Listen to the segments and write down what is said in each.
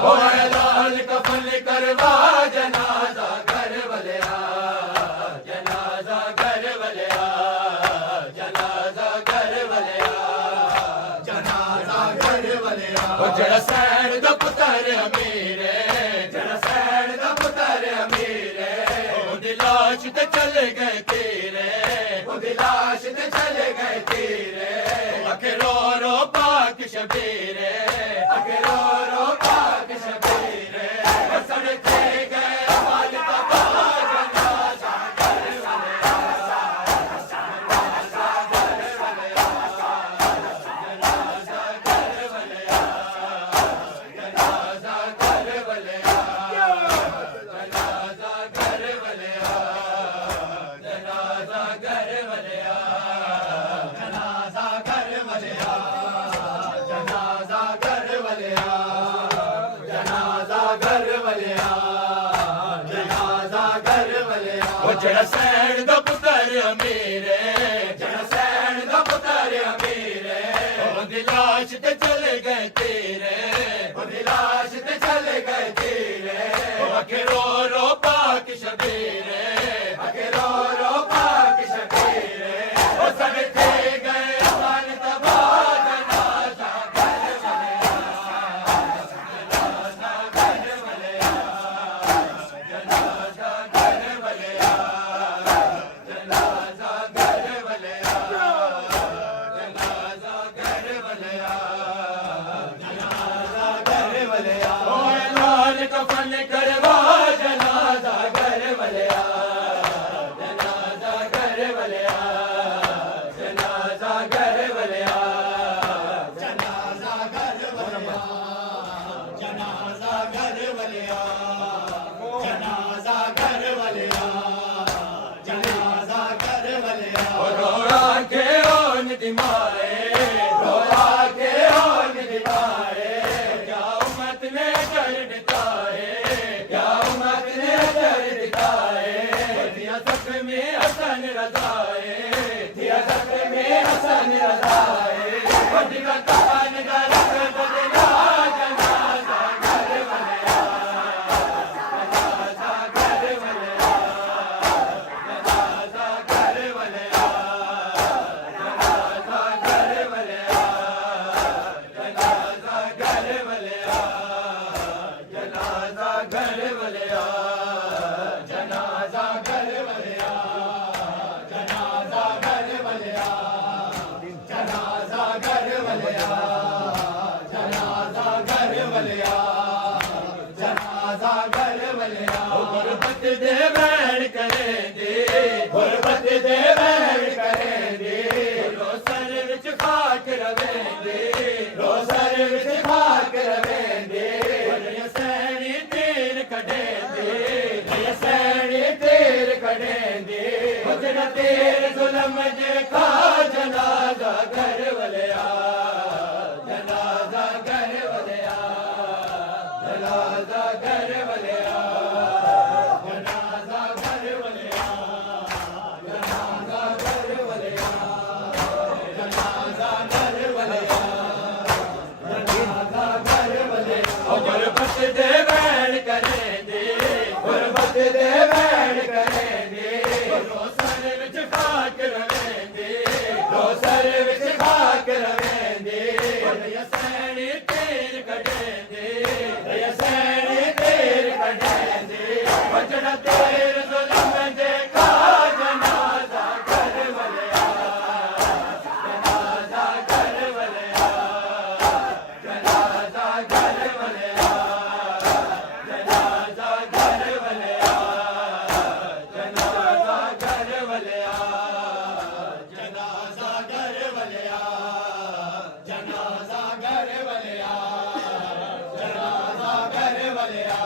او لال کفن کروا جنازہ گھر والیا جنازہ گھر والیا جنازہ گھر والیا جنازہ گھر والیا او جڑا سین دا پتر امیر جڑا سین دا پتر امیر او دی لاش تے چلے گئے تیرے او دی لاش تے چلے گئے تیرے اکھے رو رو پاک شبیر اکھے رو رو پاک شبیر سڑتے گئے مال تبا جنازہ گھر والیا جنازہ گھر والیا جنازہ گھر والیا جنازہ گھر والیا جنازہ گھر والیا جنازہ گھر والیا جنازہ گھر والیا جنازہ گھر والیا جنازہ گھر والیا جنازہ گھر والیا او جڑا سین دا پتر امیر جڑا سین دا پتر امیر او دی لاش تے چلے گئے تیرے او دی لاش تے چلے گئے تیرے او اکھے رو رو پاک شبیر اکھے رو رو پاک شبیر او سڑتے گئے مال تبا جنازہ گھر والیا جنازہ گھر والیا جنازہ گھر والیا جنازہ گھر والیا جنازہ گھر والیا جنازہ گھر والیا او لال کفن کروا جنازہ گھر والیا جنازہ گھر والیا جنازہ گھر والیا جنازہ گھر والیا جنازہ گھر والیا جنازہ گھر والیا جنازہ گھر والیا رویا کے اون دی مائے رویا کے اون دی مائے کیا امت نے کر دیتا ہے کیا امت نے کر دیتا ہے دیا زخمی حسن رضا ہے دیا زخمی حسن رضا ہے بڑی کا تان دا رکھ بدلا جنازہ گھر والیا جنازہ گھر والیا جنازہ گھر والیا جنازہ گھر والیا جنازہ گھر والیا جنازہ گھر والیا جنازہ گھر والیا جنازہ گھر والیا جنازہ گھر والیا جنازہ گھر والیا جنازہ گھر والیا غربت دے بین کرے دے غربت دے بین کرے دے رو سر وچ خاک رویں دے رو سر وچ خاک رویں دے بڑے سینی تیر کڈے دے بڑے سینی تیر کڈے دے جڑا تیر ظلم جے کھا جنازہ گھر والیا جنازہ گھر والیا جنازہ گھر والیا جنازہ گھر والیا جنازہ گھر والیا جنازہ گھر والیا جنازہ گھر والیا او غربت دے بین کرے دے غربت دے بین کرے دے رو سر وچ خاک رویں دے رو سر وچ خاک رویں دے یا سینی تیر کڈے دے یا سینی تیر کڈے دے جڑا تیر ظلم دے کھا جنازہ گھر والیا جنازہ گھر والیا جنازہ گھر والیا جنازہ گھر والیا جنازہ گھر والیا جنازہ گھر والیا جنازہ گھر والیا جنازہ گھر والیا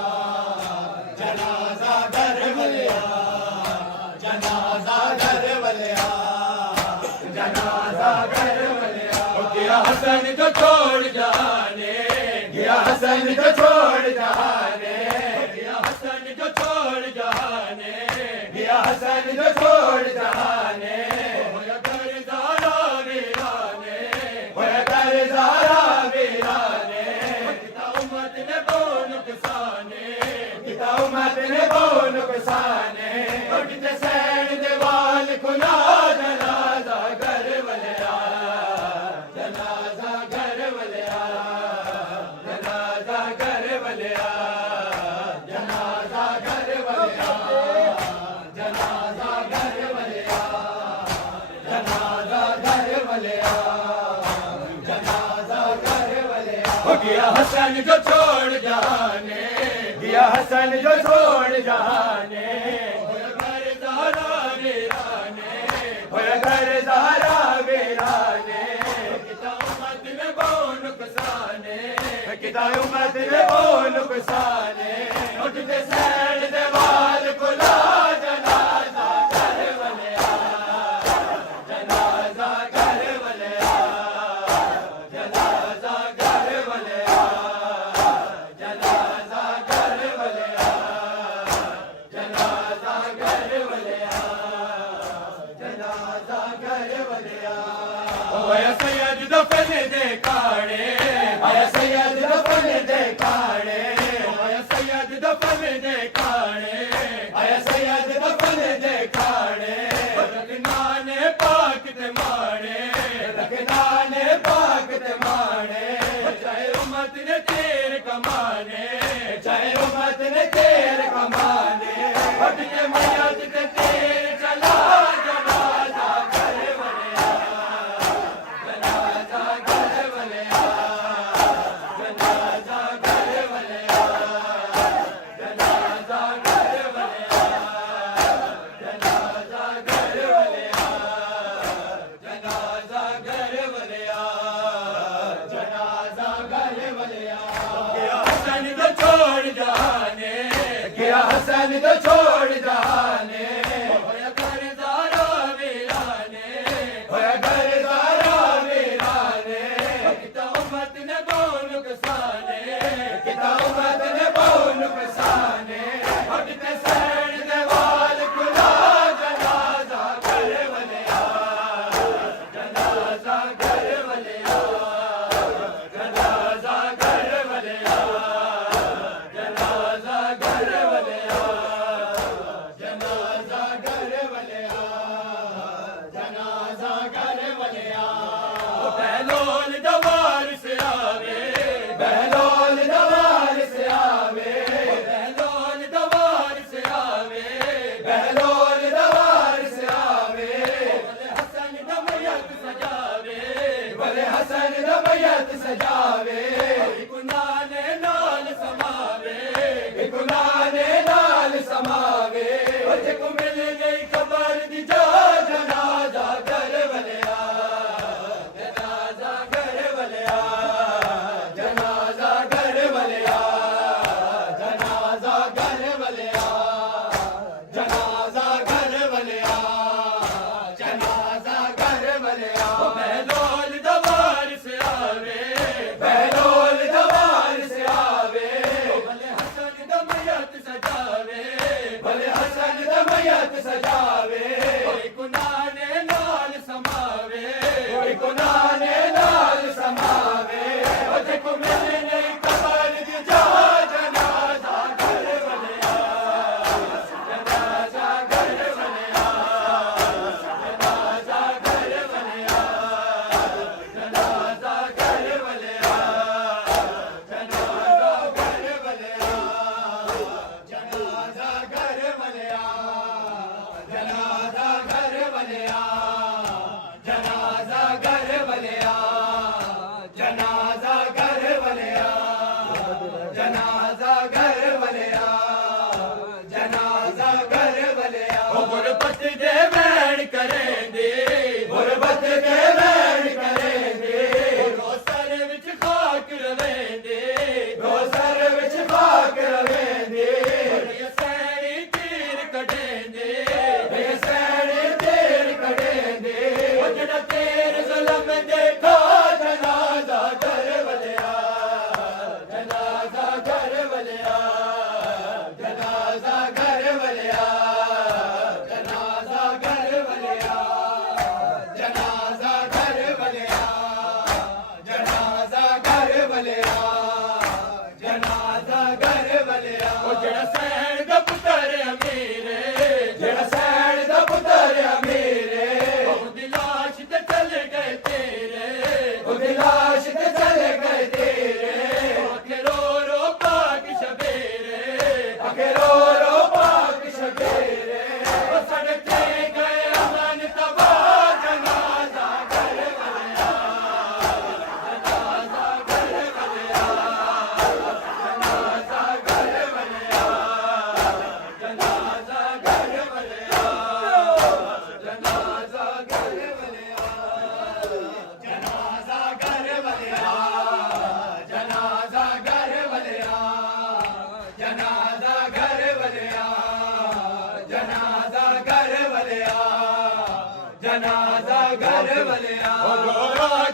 جنازہ گھر والیا جنازہ گھر والیا جنازہ گھر والیا گیا حسن جو چھوڑ جانے گیا حسن جو چھوڑ جانے گیا حسن جو چھوڑ جانے گیا حسن جو چھوڑ جانے ہویا گھر زارا ویرانے ہویا گھر زارا ویرانے امت نے بون حسن جو چھوڑ جانے گیا حسن جو چھوڑ جانے ہوئے گھر زہرا ویرانے ہوئے گھر زہرا ویرانے کتا امت میں بہو نقصانے کتا امت میں بہو نقصانے اٹھتے سینڈ دیوال کھلا جنازہ گھر والیا جنازہ گھر والیا جنازہ گھر والیا جنازہ گھر والیا جنازہ گھر والیا جنازہ گھر والیا ہویا سید دفن دے کاڑے ہویا سید دفن دے کاڑے ہویا سید دفن دے کاڑے ہویا سید دفن دے کاڑے رکھنا نے پاک تے ماڑے رکھنا نے پاک تے ماڑے چاہے امت نے تیر کمانے چاہے امت نے تیر کمانے ہٹ کے میت تے تیر چلا جنازہ گھر والیا جنازہ گھر والیا جنازہ گھر والیا جنازہ گھر والیا جنازہ گھر والیا جنازہ گھر والیا جنازہ گھر والیا گیا حسن تو چھوڑ جانے گیا حسن تو چھوڑ جانے ہویا گھر زہرا ویرانے ہویا گھر زہرا ویرانے کتا امت نے بہو نقصانے کتا امت نے بہو نقصانے اٹھتے سینڈ دیوال کھلا جنازہ گھر والیا جنازہ گھر والیا جنازہ گھر والیا جنازہ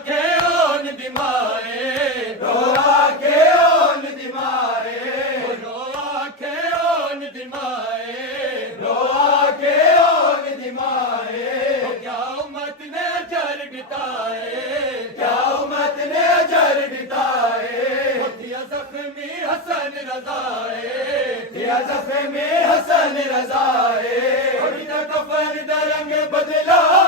کے اون دمائے رویا کے اون دمائے رویا کے اون دمائے رویا کے اون دمائے کیا امت نے جر بتائے کیا امت نے جر بتائے دیا زخمی حسن رضائے دیا زخمی حسن رضائے کفن درنگ بدلا